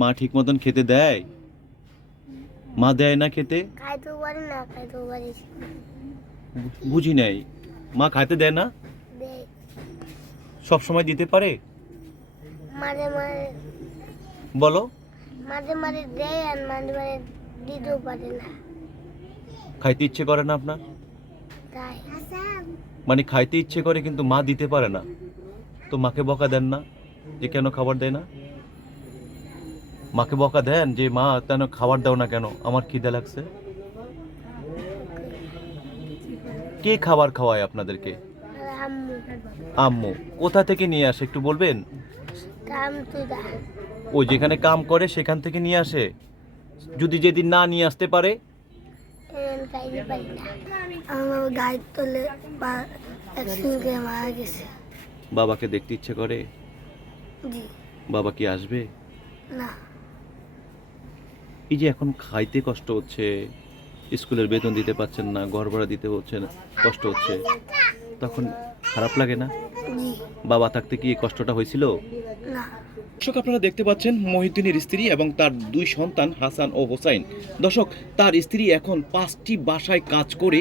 মা ঠিক মতন খেতে দেয়? মা দেয় না খেতে? খাইতে পারি না, খাইতে পারি বুঝি নাই। মা খাইতে দেয় না? দেয় সব সময় দিতে পারে? মাঝে মাঝে বলো। মাঝে মাঝে দেয় আর মাঝে মাঝে দিতেও পারে না। খাইতে ইচ্ছে করে না আপনার? তাই মানে খাইতে ইচ্ছে করে কিন্তু মা দিতে পারে না, তো মাকে বকা দেন না যে কেন খাবার দেয় না? মাকে বকা দেন যে মা কেন খাবার দাও না, কেন আমার খিদে লাগছে? কে খাবার খাওয়ায় আপনাদেরকে? আর আম্মু আম্মু। কোথা থেকে নিয়ে আসে একটু বলবেন? কাম তুদা ওই যেখানে কাম করে সেখান থেকে নিয়ে আসে? যদি যেদিন না নিয়ে আসতে পারে? খাইতে পারি না। আমার গাড়ির তলে বা অ্যাক্সিডেন্টে মারা গেছে। বাবাকে দেখতে ইচ্ছে করে? জি বাবা কি আসবে? না। এই যে এখন খাইতে কষ্ট হচ্ছে, স্কুলের বেতন দিতে পারছেন না, ঘর ভাড়া দিতে হচ্ছে না, কষ্ট হচ্ছে, তখন খারাপ লাগে না? জি বাবা থাকতে কি এই কষ্টটা হয়েছিল? না। দর্শক, আপনারা দেখতে পাচ্ছেন মহিউদ্দিনের স্ত্রী এবং তার দুই সন্তান হাসান ও হোসাইন। দর্শক, তার স্ত্রী এখন 5টি বাসায় কাজ করে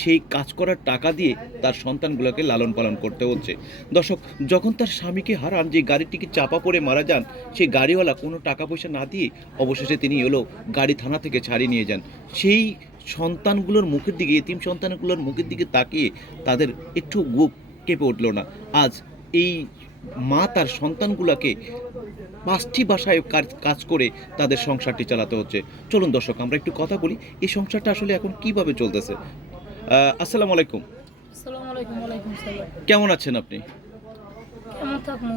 সেই কাজ করার টাকা দিয়ে তার সন্তানগুলোকে লালন পালন করতে হচ্ছে। দর্শক, যখন তার স্বামীকে হারান, যে গাড়িটিকে চাপা পড়ে মারা যান, সেই গাড়িওয়ালা কোনো টাকা পয়সা না দিয়ে অবশেষে তিনি গাড়ি থানা থেকে ছাড়িয়ে নিয়ে যান। সেই সন্তানগুলোর মুখের দিকে, এতিম সন্তানগুলোর মুখের দিকে তাকিয়ে তাদের একটু বুক কেঁপে উঠল না। আজ এই মা তার সন্তানগুলোকে 5টি বাসায় কাজ করে তাদের সংসারটি চালাতে হচ্ছে। চলুন দর্শক, আমরা একটু কথা বলি এই সংসারটা আসলে এখন কিভাবে চলতেছে। আসসালামু আলাইকুম। আসসালামু আলাইকুম। ওয়ালাইকুম সালাম। কেমন আছেন আপনি? কেমন থাকবো?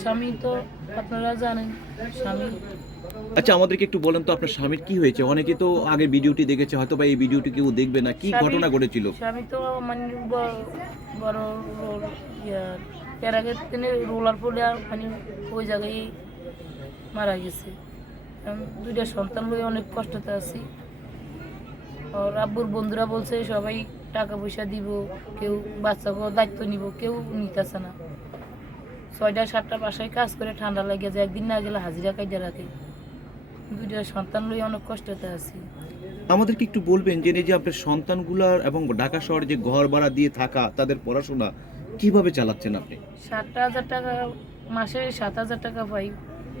স্বামী তো আপনারা জানেন, স্বামী আচ্ছা, আমাদেরকে একটু বলেন তো আপনার স্বামীর কি হয়েছে? অনেকে তো আগে ভিডিওটি দেখেছে, হয়তো বা এই ভিডিওটি কেউ দেখবে না। কি ঘটনা ঘটেছিল? স্বামী তো মানে বড় এর আগে তিনি রোলার পড়ে মানে ওই জায়গায় মারা গেছে। দুইটা সন্তান লই অনেক কষ্টতে আছি। আর আব্বুর বন্ধুরা বলছে সবাই টাকা পয়সা দিব, কেউ বাচ্চাকে দায়িত্ব নিব, কেউ নিতেছে না। 6টা-7টা বাসায় কাজ করে ঠান্ডা লাগে যায়, একদিন না গেলে হাজিরা কাইটা রাখে। দুইটা সন্তান লই অনেক কষ্টতে আছি। আমাদেরকে একটু বলবেন যে এই যে আপনার সন্তানগুলার এবং ঢাকা শহরে যে ঘর ভাড়া দিয়ে থাকা, তাদের পড়াশোনা কিভাবে চালাচ্ছেন আপনি? 7,000 টাকা মাসে, 7,000 টাকা পাই।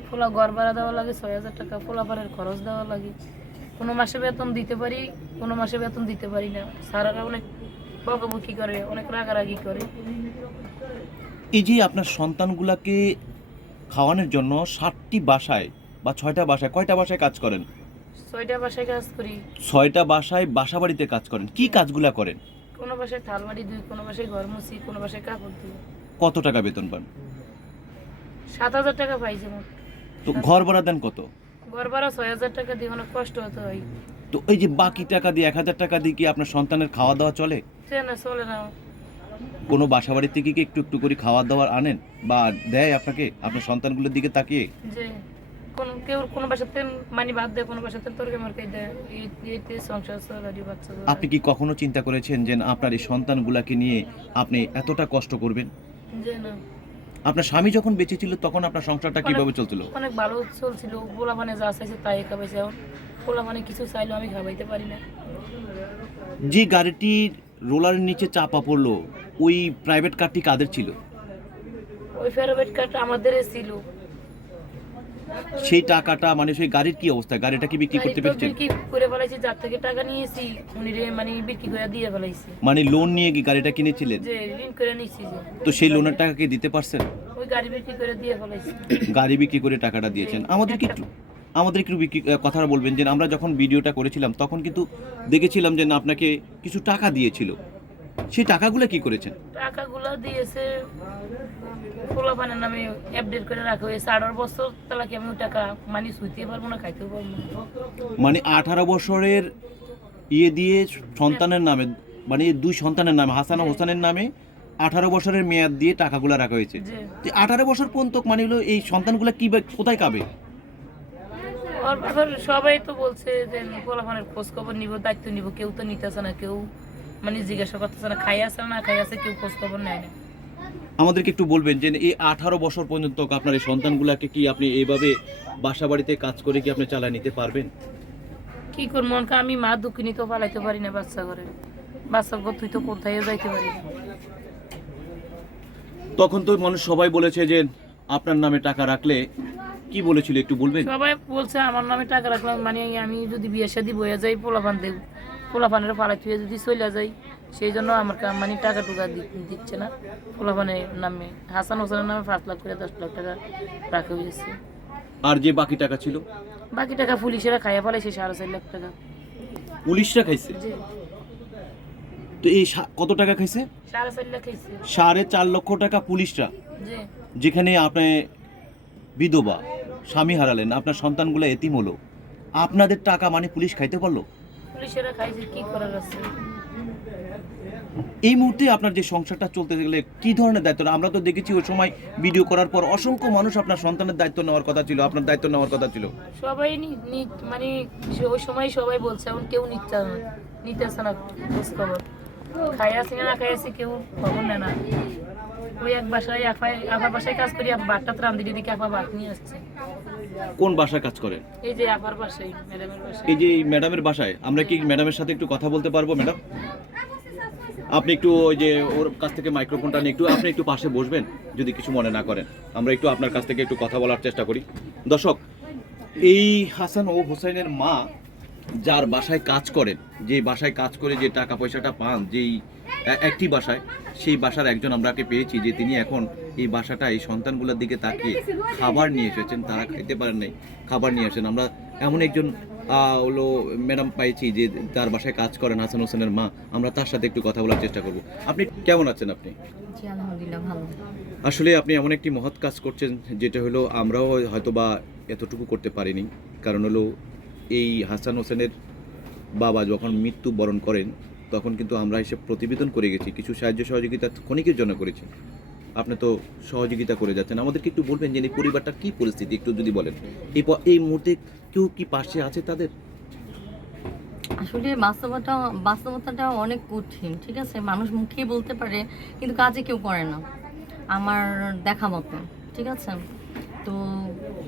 পোলা ঘর ভাড়া দেওয়া লাগে, 6,000 টাকা পোলা ভাড়ার খরচ দেওয়া লাগে। কোনো মাসে বেতন দিতে পারি, কোনো মাসে বেতন দিতে পারি না। স্যারেরা অনেক বকাবকি করে, অনেক রাগারাগি করে। এই যে আপনার সন্তানগুলাকে খাওয়ানোর জন্য 7টি বাসায় বা 6টা বাসায়, কয়টা বাসায় কাজ করেন? 6টা বাসায় কাজ করি। 6টা বাসায় বাসা বাড়িতে কাজ করেন। কি কাজগুলা করেন? কোনো বাসায় থালবাড়ি দিই, কোনো বাসায় ঘর মুছি, কোনো বাসায় কাপড় দিই। কত টাকা বেতন পান? 7,000 টাকা পাই যেমন। তো ঘর ভাড়া দেন কত? ঘর ভাড়া 6,000 টাকা দিয়ে অনেক কষ্ট হতে হয়। তো এই যে বাকি টাকা দিয়ে 1,000 টাকা দিয়ে কি আপনার সন্তানের খাওয়া দাওয়া চলে? সে না, চলে না। কোনো বাসা বাড়ি থেকে কি একটু একটু করে খাওয়া দাওয়ার আনেন বা দেয় আপনাকে আপনার সন্তানগুলোর দিকে তাকিয়ে? যে কেউ কোনো বাসাতে মানি ভাত দেয়, কোনো বাসাতে তরকারি মার্কাই দেয়, এইতে সংসার চলারি বাচ্চা। আপনি কি কখনো চিন্তা করেছেন যে আপনার এই সন্তানগুলাকে নিয়ে আপনি এতটা কষ্ট করবেন? যে না, আপনার স্বামী যখন বেঁচে ছিল তখন আপনার সংসারটা কিভাবে চলছিল? অনেক ভালো চলছিল। পোলা মানে যা চাইছে তাই খাবাইছে। এখন পোলা মানে কিছু চাইলেও আমি খাবাইতে পারি না। যে গাড়িটির রোলারের নিচে চাপা পড়লো, ওই প্রাইভেট কারটি কাদের ছিল? ওই ফেরোবেট কার্ডটা আমাদের ছিল। সেই টাকাটা মানে সেই গাড়ির কি অবস্থা? গাড়িটা কি বিক্রি করতে পেরেছেন? বিক্রি করে ফেলাইছি, যার থেকে টাকা নিয়েছি উনি মানে বিক্রি করে দিয়ে ফেলাইছি। মানে লোন নিয়ে কি গাড়িটা কিনেছিলেন? যে ঋণ করে নিয়েছি, যে তো সেই লোনের টাকা কি দিতে পারছেন? ওই গাড়ি বিক্রি করে দিয়ে ফেলাইছি। গাড়ি বিক্রি করে টাকাটা দিয়েছেন। আমাদের একটু কথাটা বলবেন যে আমরা যখন ভিডিওটা করেছিলাম তখন কিন্তু দেখেছিলাম যে না আপনাকে কিছু টাকা দিয়েছিল, সেই টাকাগুলো কি করেছেন? টাকাগুলো দিয়েছে পোলাপানের নামে আপডেট করে রাখা হয়েছে। 18 বছর তালাকে আমি ওই টাকা মানে শুইতে পারবো না, খাইতেও পারবো না। মানে 18 বছরের দিয়ে সন্তানের নামে, মানে দুই সন্তানের নামে, হাসান ও হোসেনের নামে 18 বছরের মেয়াদ দিয়ে টাকাগুলো রাখা হয়েছে। যে 18 বছর পর্যন্ত মানে হলো এই সন্তানগুলো কি কোথায় খাবে? ওর ব্যাপারে সবাই তো বলছে যে পোলাপানের খোঁজ খবর নিব, দায়িত্ব নিব, কেউ তো নিতেছে না, কেউ মানে জিজ্ঞাসা করতেছে না, খাই আছে না খাই আছে, কেউ খোঁজ খবর নেয় না। আমাদেরকে একটু বলবেন যে এই 18 বছর পর্যন্ত আপনার এই সন্তানগুলাকে কি আপনি এইভাবে বাসা বাড়িতে কাজ করে কি আপনি চালায় নিতে পারবেন? কি করবো মনকে আমি মা দুঃখিনী তো পালাইতে পারি না বাচ্চা করে, বাচ্চা তুই তো কোথায় যাইতে পারি না। তখন তো মানুষ সবাই বলেছে যে আপনার নামে টাকা রাখলে, কি বলেছিল একটু বলবেন? সবাই বলছে আমার নামে টাকা রাখলাম মানে আমি যদি বিয়ে শাদি বয়ে যাই পোলাপান দেব, পোলাপানের পাড়ায় তুই যদি চলে যাই, সেই জন্য আমার মানে টাকা টুকা দিচ্ছে না। পোলাপানের নামে হাসান হোসেনের নামে 5 লাখ করে 10 লাখ টাকা রাখা হয়েছে। আর যে বাকি টাকা ছিল? বাকি টাকা পুলিশেরা খাইয়া ফেলাইছে 4.5 লাখ টাকা। পুলিশরা খাইছে? জি তো এই কত টাকা খাইছে? 4.5 লাখ খাইছে। 4.5 লক্ষ টাকা পুলিশরা, জি যেখানে আপনি বিধবা, স্বামী হারালেন, আপনার সন্তানগুলো এতিম হলো, আপনাদের টাকা মানে পুলিশ খাইতে পারলো? পুলিশেরা খাইছে, কি করার আছে। এই মুহূর্তে আপনার যে সংসারটা চলতে গেলে কি ধরনের দায়িত্ব? আমরা তো দেখেছি ওই সময় ভিডিও করার পর অসংখ্য মানুষ আপনার সন্তানের দায়িত্ব নেওয়ার কথা ছিল, আপনার দায়িত্ব নেওয়ার কথা ছিল। সবাই মানে ওই সময় সবাই বলছে, এখন কেউ নিতেছে না খোঁজ খবর। খাইয়াছি না খাইয়াছি কেউ খবর নেয় না। ওই এক বাসায় আপার বাসায় কাজ করি, বাটটা রান্ধি দিদিকে আপা বাট নিয়ে আসছে। কোন বাসায় কাজ করেন? এই যে আপার বাসায়, ম্যাডামের বাসায়। এই যে এই ম্যাডামের বাসায়, আমরা কি ম্যাডামের সাথে একটু কথা বলতে পারবো? ম্যাডাম, আপনি একটু ওই যে ওর কাছ থেকে মাইক্রোফোনটা নিয়ে আপনি একটু পাশে বসবেন যদি কিছু মনে না করেন, আমরা একটু আপনার কাছ থেকে একটু কথা বলার চেষ্টা করি। দর্শক, এই হাসান ও হোসাইনের মা যার বাসায় কাজ করেন, যে বাসায় কাজ করে যে টাকা পয়সাটা পান, যেই একটি বাসায়, সেই বাসার একজন আমরাকে পেয়েছি যে তিনি এখন এই বাসাটা এই সন্তানগুলোর দিকে তাকিয়ে খাবার নিয়ে এসেছেন, তারা খাইতে পারেন নাই, খাবার নিয়ে আসেন। আমরা এমন একজন হলো ম্যাডাম পাইছি যে তার বাসায় কাজ করেন, হাসান হোসেনের মা। আমরা তার সাথে একটু কথা বলার চেষ্টা করব। আপনি কেমন আছেন? আপনি? জি আলহামদুলিল্লাহ ভালো। আসলে আপনি এমন একটি মহৎ কাজ করছেন, যেটা হলো আমরাও হয়তো বা এতটুকু করতে পারিনি। কারণ হলো এই হাসান হোসেনের বাবা যখন মৃত্যুবরণ করেন, তখন কিন্তু আমরা এসে প্রতিবেদন করে গেছি, কিছু সাহায্য সহযোগিতা ক্ষণিকের জন্য করেছি। আপনি তো সহযোগিতা করে যাচ্ছেন, আমাদেরকে একটু বলবেন যে এই পরিবারটা কি পরিস্থিতি একটু যদি বলেন। এই মুহূর্তে কেউ কি পাশে আছে তাদের? আসলে বাস্তবতাটা অনেক কঠিন, ঠিক আছে। মানুষ মুখেই বলতে পারে কিন্তু কাজে কেউ করে না, আমার দেখা মতো, ঠিক আছে। তো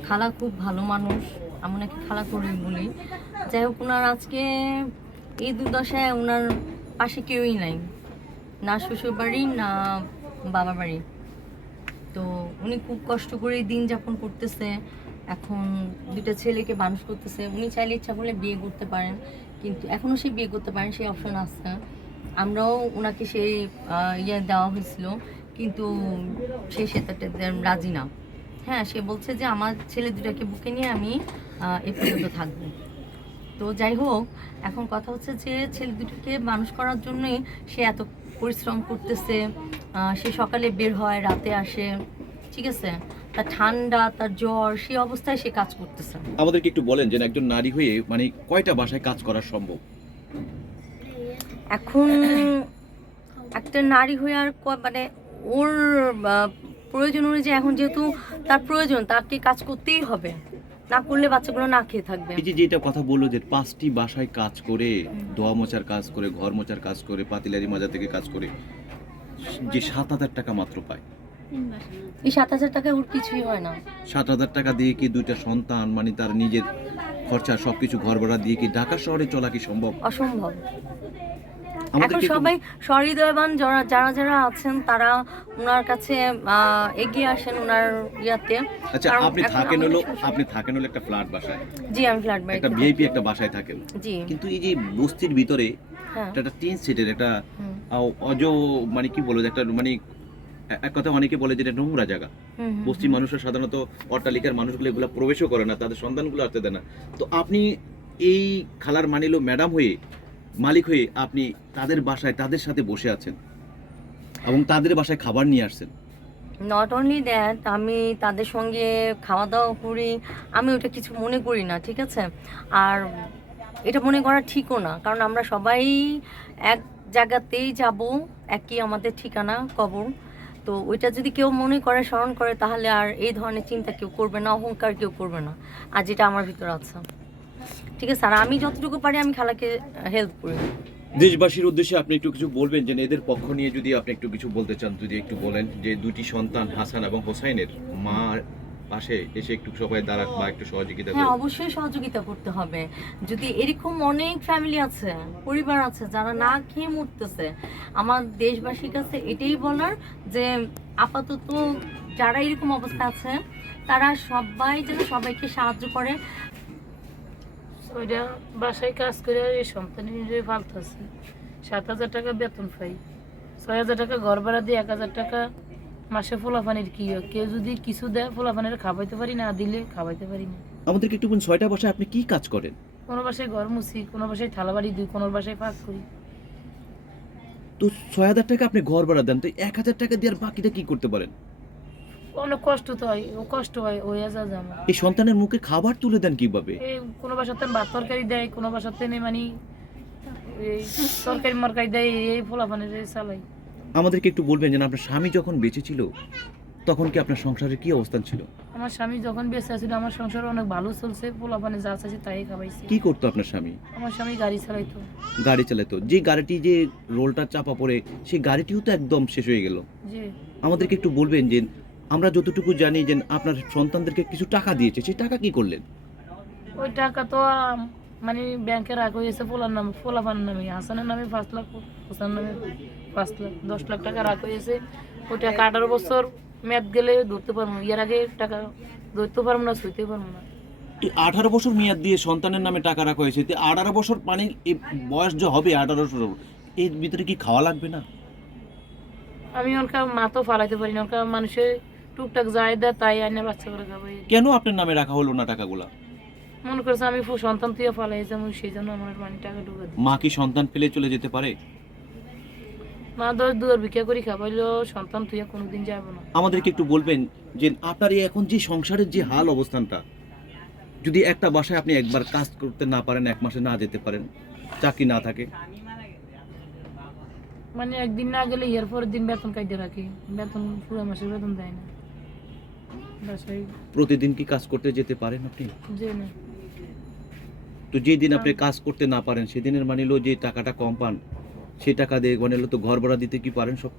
খালা খুব ভালো মানুষ, আমি নাকি খালা করেই বলি। যাই হোক, ওনার আজকে এই দুর্দশায় ওনার পাশে কেউই নাই, না শ্বশুর বাড়ি না বাবার বাড়ি। তো উনি খুব কষ্ট করে দিন যাপন করতেছে, এখন 2টা ছেলেকে মানুষ করতেছে। উনি চাইলে ইচ্ছা করলে বিয়ে করতে পারেন, কিন্তু এখনও সে বিয়ে করতে পারেন, সেই অপশন আছে। আমরাও ওনাকে সেই ইয়ে দেওয়া হয়েছিল, কিন্তু সে সেটাতে রাজি না। হ্যাঁ, সে বলছে যে আমার ছেলে 2টাকে বুকে নিয়ে আমি এ পর্যন্ত থাকবো। তো যাই হোক, এখন কথা হচ্ছে যে ছেলে 2টাকে মানুষ করার জন্যই সে এত পরিশ্রম করতেছে। সে সকালে বের হয়, রাতে আসে, ঠিক আছে। তার ঠান্ডা, তার জ্বর, সেই অবস্থায় সে কাজ করতেছে। আমাদেরকে একটু বলেন যে একজন নারী হয়ে মানে কয়টা বাসায় কাজ করা সম্ভব? এখন একটা নারী হয়ে আর মানে ওর প্রয়োজন অনুযায়ী, এখন যেহেতু তার প্রয়োজন, তাকে কাজ করতেই হবে, না করলে বাচ্চাগুলো না খেয়ে থাকবে। এই যে যেটা কথা বললো যে 5টি বাসায় কাজ করে, দোয়া মোছার কাজ করে, ঘর মোছার কাজ করে, পাতিলারি মাজা থেকে কাজ করে যে 7,000 টাকা মাত্র পায়, এই 7,000 টাকায় ওর কিছুই হয় না। 7,000 টাকা দিয়ে কি 2টা সন্তান মানে তার নিজের খরচা সবকিছু ঘর ভাড়া দিয়ে কি ঢাকা শহরে চলা কি সম্ভব? অসম্ভব। এখন আমাদেরকে একটু- সবাই সহৃদয়বান যারা আছেন, তারা ওনার কাছে এগিয়ে আসেন ওনার ইয়াতে। আচ্ছা, কারণ আপনি এখন থাকেন আমাদের হলো সংসার- আপনি থাকেন হলো একটা ফ্ল্যাট বাসায়, জি আমি ফ্ল্যাট বাড়িতে একটা থাকি। ভিআইপি একটা বাসায় থাকেন, জি কিন্তু এই যে বস্তির ভিতরে হ্যাঁ একটা টিন সেটের একটা হুম, অজ মানে কি বলে একটা মানে এক কথা অনেকে বলে যে এটা নোংরা জায়গা। হুম, হুম, বস্তি মানুষের সাধারণত অট্টালিকার মানুষগুলো এগুলো প্রবেশও করে না, তাদের সন্তানগুলো আসতে দেয় না। তো আপনি এই খালার মানিলো ম্যাডাম হয়ে, মালিক হয়ে আপনি তাদের বাসায় তাদের সাথে বসে আছেন এবং তাদের বাসায় খাবার নিয়ে আসছেন। নট অনলি দ্যাট, আমি তাদের সঙ্গে খাওয়া দাওয়া করি, আমি ওটা কিছু মনে করি না, ঠিক আছে। আর এটা মনে করা ঠিকও না, কারণ আমরা সবাই এক জায়গাতেই যাব, একই আমাদের ঠিকানা, কবর। তো ওইটা যদি কেউ মনে করে, স্মরণ করে, তাহলে আর এই ধরনের চিন্তা কেউ করবে না, অহংকার কেউ করবে না। আর যেটা আমার ভিতরে আছে, ঠিক আছে। আর আমি যতটুকু পারি আমি খালাকে হেল্প করি। দেশবাসীর উদ্দেশ্যে আপনি একটু কিছু বলবেন, যে এদের পক্ষ নিয়ে যদি আপনি একটু কিছু বলতে চান, যদি একটু বলেন, যে দুটি সন্তান হাসান এবং হোসাইনের মা পাশে এসে একটু সবাই দাঁড়াক বা একটু সহযোগিতা হ্যাঁ, করুন। অবশ্যই সহযোগিতা করতে হবে। যদি এরকম অনেক ফ্যামিলি আছে, পরিবার আছে যারা না খেয়ে মরতেছে, আমার দেশবাসীর কাছে এটাই বলার যে আপাতত যারা এরকম অবস্থা আছে তারা সবাই যেন সবাইকে সাহায্য করে। ওইটা বাসায় কাজ করে এই সন্তানের ফালতাছি। 7,000 টাকা বেতন পাই, 6,000 টাকা ঘর ভাড়া দিয়ে 1,000 টাকা মাসে ফোলাফানির কি হয়? কেউ যদি কিছু দেয় ফোলাফানের খাওয়াইতে পারি না, দিলে খাওয়াইতে পারি না। আমাদেরকে একটু বলুন, 6টা বাসায় আপনি কি কাজ করেন? কোনো বাসায় ঘর মুছি, কোনো বাসায় থালা বাড়ি দিই, কোনো বাসায় পাক করি। তো 6,000 টাকা আপনি ঘর ভাড়া দেন, তো 1,000 টাকা দিয়ে আর বাকিটা কি করতে পারেন? অনেক কষ্ট তো হয়, ও কষ্ট হয় হয়ে যা আমার। এই সন্তানের মুখে খাবার তুলে দেন কিভাবে? এই কোনো বাসাতে ভাত তরকারি দেয়, কোনো বাসাতে মানে এই তরকারি মরকারি দেয়, এই ফোলাফানের চালাই। আমাদেরকে একটু বলবেন যে আপনার স্বামী যখন বেঁচে ছিল তখন কি আপনার সংসারের কি অবস্থান ছিল? আমার স্বামী যখন বেঁচে আছিল আমার সংসার অনেক ভালো চলছে, ফোলাফানে যা চাইছে তাই খাওয়াইছে। কি করতো আপনার স্বামী? আমার স্বামী গাড়ি চালাইতো। গাড়ি চালাতো। যে গাড়িটি যে রোলটা চাপা পড়ে সেই গাড়িটিও তো একদম শেষ হয়ে গেল। যে আমাদেরকে একটু বলবেন যে আমরা যতটুকু জানি যে আপনার সন্তানদেরকে কিছু টাকা দিয়েছে, সেই টাকা কি করলেন? ওই টাকা তো মানে ব্যাংকে রাখা হয়েছে ফোলাফান নামে, হাসানের নামে 5 লাখ, হোসেন নামে 5 লাখ, 10 লাখ টাকা রাখা হয়েছে। ওই টাকা 18 বছর মেয়াদ গেলে ধরতে পারবো না, এর আগে টাকা ধরতে পারবো না, ছুঁতে পারবো না। 18 বছর মেয়াদ দিয়ে সন্তানের নামে টাকা রাখা হয়েছে, 18 বছর মানে বয়স যে হবে 18 বছর, এর ভিতরে কি খাওয়া লাগবে না? আমি ওনকার মা তো ফালাইতে পারি না, ওনকার মানুষের টুকটাক যায় দেয় তাই আইনে বাচ্চা করে খাবো। কেন আপনার নামে রাখা হলো না টাকাগুলা? মনে করছে আমি সন্তান তুই ফালাইছে, আমি সেই জন্য আমার মানে টাকা ঢুকে দিই। মা কি সন্তান ফেলে চলে যেতে পারে? মা 10 দুয়ার ভিক্ষা করি খাবাইলো, সন্তান তুই কোনোদিন যাবো না। আমাদেরকে একটু বলবেন যে আপনার এই এখন যে সংসারের যে হাল অবস্থানটা, যদি একটা বাসায় আপনি একবার কাজ করতে না পারেন, 1 মাসে না যেতে পারেন, চাকরি না থাকে, মানে একদিন না গেলে এর পরের দিন বেতন কাটতে রাখি, বেতন পুরো মাসের বেতন দেয় না বাসায়। প্রতিদিন কি কাজ করতে যেতে পারেন আপনি? যে না তো যেদিন আপনি কাজ করতে না পারেন সেদিনের মানে হলো যে টাকাটা কম পান, সেই টাকা দিয়ে মানে হলো তো ঘর ভাড়া দিতে কি পারেন সব?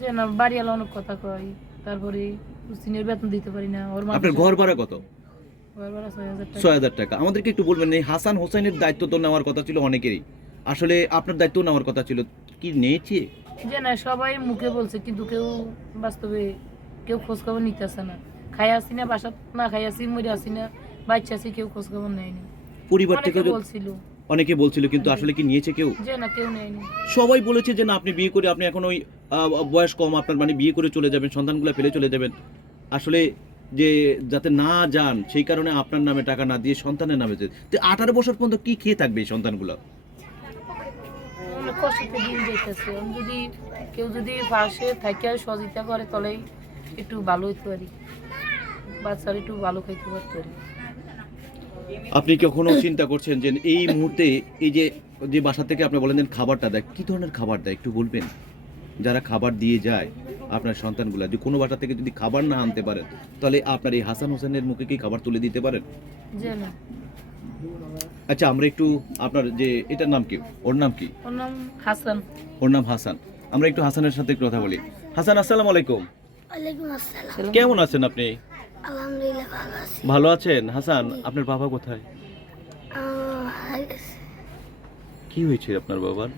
যে না বাড়িওয়ালা অনেক কথা কয়, তারপরে সিনিয়র বেতন দিতে পারি না। ওর আপনার ঘর ভাড়া কত? ঘর ভাড়া 6,000 টাকা। 6,000 টাকা। আমাদেরকে একটু বলবেন, এই হাসান হোসেনের দায়িত্ব তো নেওয়ার কথা ছিল অনেকেরই, আসলে আপনার দায়িত্ব নেওয়ার কথা ছিল, কি নিয়েছে? যে না সবাই মুখে বলছে কিন্তু কেউ বাস্তবে কেউ খোঁজ খবর নিতে আসে না। খাই আসি না, বাসা না খাই আসি, মরে আসি না, বাচ্চা আছি, কেউ খোঁজ খবর নেয়নি। পরিবার অনেকে থেকে বলছিল, অনেকে বলছিল, কিন্তু আসলে কি নিয়েছে কেউ? যে না কেউ নেয়নি। সবাই বলেছে যে না আপনি বিয়ে করে, আপনি এখন ওই বয়স কম আপনার, মানে বিয়ে করে চলে যাবেন, সন্তানগুলো ফেলে চলে যাবেন, আসলে যে যাতে না যান সেই কারণে আপনার নামে টাকা না দিয়ে সন্তানের নামে যেতে। তো 18 বছর পর্যন্ত কি খেয়ে থাকবে এই সন্তানগুলো? অনেক কষ্টতে দিন যেতেছে। আমি যদি কেউ যদি পাশে থাকে সহযোগিতা করে তাহলে একটু ভালো হইতে পারি, বাচ্চারা একটু ভালো খাইতে পারতে পারি। আপনি কখনো চিন্তা করছেন যে এই মুহূর্তে এই যে যে বাসা থেকে আপনি বলেন খাবারটা দেয়, কি ধরনের খাবার দেয় একটু বলবেন? যারা খাবার দিয়ে যায় আপনার সন্তানগুলো, যে কোনো বাসা থেকে যদি খাবার না আনতে পারেন তাহলে আপনার এই হাসান হোসেনের মুখে কি খাবার তুলে দিতে পারেন? যে না আচ্ছা, আমরা একটু আপনার যে এটার নাম কি, ওর নাম কি? ওর নাম হাসান। ওর নাম হাসান। আমরা একটু হাসানের সাথে একটু কথা বলি। হাসান, আসসালামু আলাইকুম। ওয়ালাইকুম আসসালাম। কেমন আছেন আপনি? আলহামদুলিল্লাহ ভালো আছি। ভালো আছেন? হাসান, আপনার বাবা কোথায়? মারা গেছে। কি হয়েছে আপনার বাবার?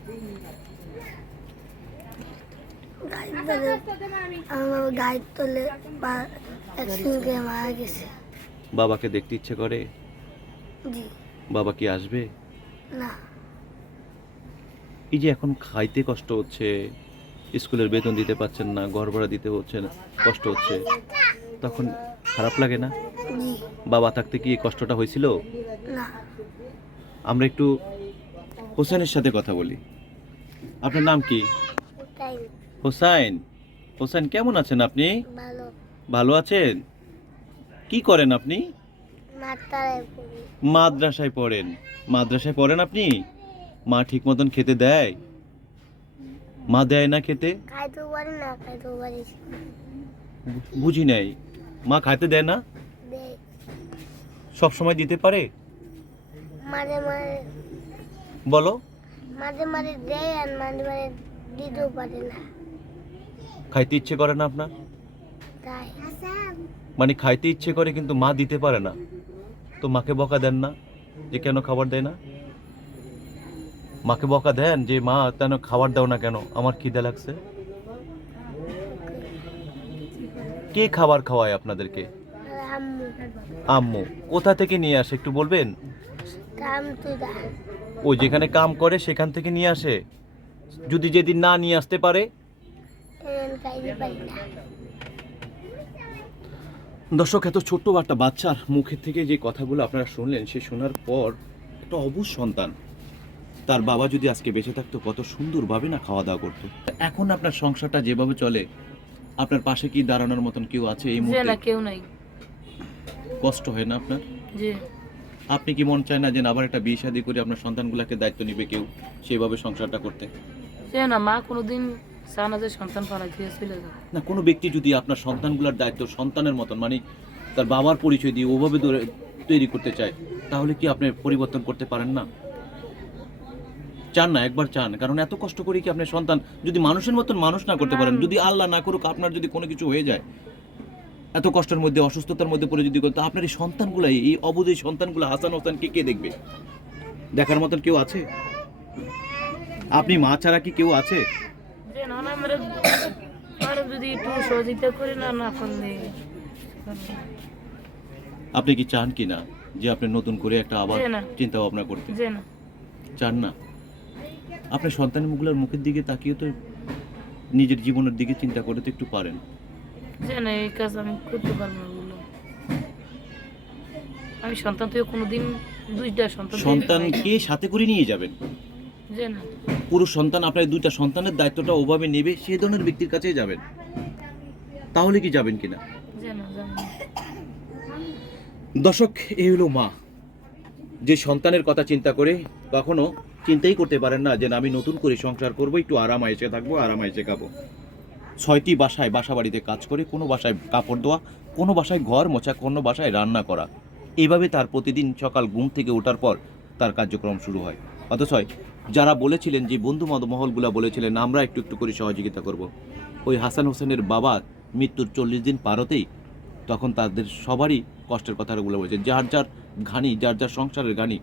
আমার গাড়ির তলে বা অ্যাক্সিডেন্টে মারা গেছে। বাবাকে দেখতে ইচ্ছে করে? জি বাবা কি আসবে? না। এই যে এখন খাইতে কষ্ট হচ্ছে, স্কুলের বেতন দিতে পারছেন না, ঘর ভাড়া দিতে হচ্ছে না, কষ্ট হচ্ছে, তখন খারাপ লাগে না? জি বাবা থাকতে কি এই কষ্টটা হয়েছিল? না। আমরা একটু হোসেনের সাথে কথা বলি। আপনার নাম কি? তাই হোসাইন। হোসেন, কেমন আছেন আপনি? ভালো। ভালো আছেন? কি করেন আপনি? মাতারে পড়ি। মাদ্রাসায় পড়েন। মাদ্রাসায় পড়েন আপনি? মা ঠিক মতন খেতে দেয়? মা দেয় না খেতে? খাইতে পারি না, খাইতে পারি বুঝি নাই। মা খাইতে দেয় না? দেয় সব সময় দিতে পারে? মাঝে মাঝে বলো। মাঝে মাঝে দেয় আর মাঝে মাঝে দিতেও পারে না, খাইতে ইচ্ছে করে না আপনার? তাই মানে খাইতে ইচ্ছে করে কিন্তু মা দিতে পারে না, তো মাকে বকা দেন না যে কেন খাবার দেয় না? মাকে বকা দেন যে মা কেন খাবার দাও না, কেন আমার খিদে লাগছে? কে খাবার খাওয়ায় আপনাদেরকে? আর আম্মু আম্মু। কোথা থেকে নিয়ে আসে একটু বলবেন? কাম তুদা ও যেখানে কাম করে সেখান থেকে নিয়ে আসে। যদি যেদিন না নিয়ে আসতে পারে? খাইতে পারি না। দর্শক, এত ছোট্ট একটা বাচ্চার মুখের থেকে যে কথাগুলো আপনারা শুনলেন, সে শোনার পর একটা অবুঝ সন্তান, তার বাবা যদি আজকে বেঁচে থাকতো কত সুন্দরভাবে না খাওয়া দাওয়া করতো। এখন আপনার সংসারটা যেভাবে চলে, আপনার পাশে কি দাঁড়ানোর মতন কেউ আছে এই যে না মুহূর্তে? কেউ নাই। কষ্ট হয় না আপনার? যে আপনি কি মন চায় না যে আবার একটা বিয়ে শাদী করে আপনার সন্তানগুলোকে দায়িত্ব নিবে কেউ, সেইভাবে সংসারটা করতে? যে না মা কোনোদিন চায় না যে সন্তান পাড়া দিয়ে চলে যায়। না, কোনো ব্যক্তি যদি আপনার সন্তানগুলোর দায়িত্ব সন্তানের মতন, মানে তার বাবার পরিচয় দিয়ে ওভাবে তৈরি করতে চায়, তাহলে কি আপনি পরিবর্তন করতে পারেন না? চান না? একবার চান। কারণ এত কষ্ট করে কি আপনি সন্তান যদি মানুষের মতন মানুষ না করতে পারেন, যদি আল্লাহ না করুক আপনার যদি কোনো কিছু হয়ে যায়, এত কষ্টের মধ্যে অসুস্থতার মধ্যে পড়ে যদি করতে, আপনার এই সন্তানগুলো, এই অবুঝ এই সন্তানগুলো হাসান হোসেনকে কে দেখবে? দেখার মতন কেউ আছে? আপনি মা ছাড়া কি কেউ আছে? যে না আমরা যদি একটু সহযোগিতা করি না না করলে আপনি কি চান কি না যে আপনি নতুন করে একটা আবার যে না। চিন্তা ভাবনা করতে যে না। চান না? আপনার সন্তানগুলোর মুখের দিকে তাকিয়ে তো নিজের জীবনের দিকে চিন্তা করে তো একটু পারেন। যে না এই কাজ আমি করতে পারবো না বলো। আমি সন্তান থেকে কোনোদিন দুইটা সন্তান থেকে সন্তানকে সাথে করে নিয়ে যাবেন। যে না। পুরো সন্তান, আপনার দুইটা সন্তানের দায়িত্বটা ওভাবে নেবে, সেই ধরনের ব্যক্তির কাছেই যাবেন। তাহলে কি যাবেন কিনা? যে না যাবো না। দর্শক, এই হলো মা, যে সন্তানের কথা চিন্তা করে কখনো চিন্তাই করতে পারেন না যে না, আমি নতুন করে সংসার করবো, একটু আরাম আয়েসে থাকবো, আরাম আয়েসে খাবো। 6টি বাসায় বাসা বাড়িতে কাজ করে, কোনো বাসায় কাপড় ধোয়া, কোনো বাসায় ঘর মোছা, কোনো বাসায় রান্না করা, এইভাবে তার প্রতিদিন সকাল ঘুম থেকে ওঠার পর তার কার্যক্রম শুরু হয়। অথচ যারা বলেছিলেন, যে বন্ধু মহলগুলো বলেছিলেন আমরা একটু একটু করে সহযোগিতা করব, ওই হাসান হোসেনের বাবা মৃত্যুর 40 দিন পার হতেই তখন তাদের সবারই কষ্টের কথাগুলো বলেছে। যার যার ঘানি, যার যার সংসারের ঘানি,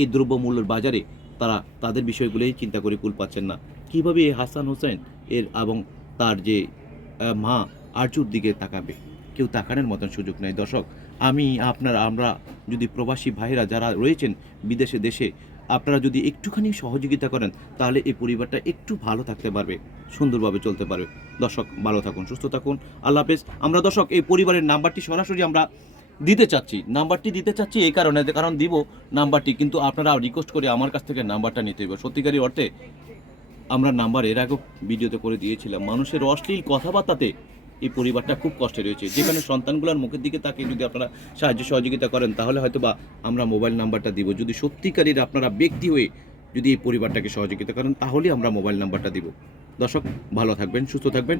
এই দ্রব্যমূল্যের বাজারে তারা তাদের বিষয়গুলোই চিন্তা করে কুল পাচ্ছেন না। কীভাবে এই হাসান হোসেন এর এবং তার যে মা আরজুর দিকে তাকাবে? কেউ তাকানোর মতন সুযোগ নেই। দর্শক, আমরা যদি প্রবাসী ভাইরা যারা রয়েছেন বিদেশে দেশে, আপনারা যদি একটুখানি সহযোগিতা করেন, তাহলে এই পরিবারটা একটু ভালো থাকতে পারবে, সুন্দরভাবে চলতে পারবে। দর্শক, ভালো থাকুন, সুস্থ থাকুন, আল্লাহ হাফেজ। আমরা দর্শক এই পরিবারের নাম্বারটি সরাসরি আমরা দিতে চাচ্ছি এই কারণে, কারণ দিব নাম্বারটি, কিন্তু আপনারা রিকোয়েস্ট করে আমার কাছ থেকে নাম্বারটা নিতে হবে। সত্যিকারই অর্থে আমরা নাম্বার এর আগেও ভিডিওতে করে দিয়েছিলাম। মানুষের অশ্লীল কথাবার্তাতে এই পরিবারটা খুব কষ্টে রয়েছে। যেখানে সন্তানগুলোর মুখের দিকে তাকিয়ে যদি আপনারা সাহায্য সহযোগিতা করেন, তাহলে হয়তো বা আমরা মোবাইল নাম্বারটা দিব। যদি সত্যিকারীর আপনারা ব্যক্তি হয়ে যদি এই পরিবারটাকে সহযোগিতা করেন, তাহলেই আমরা মোবাইল নাম্বারটা দিব। দর্শক, ভালো থাকবেন, সুস্থ থাকবেন।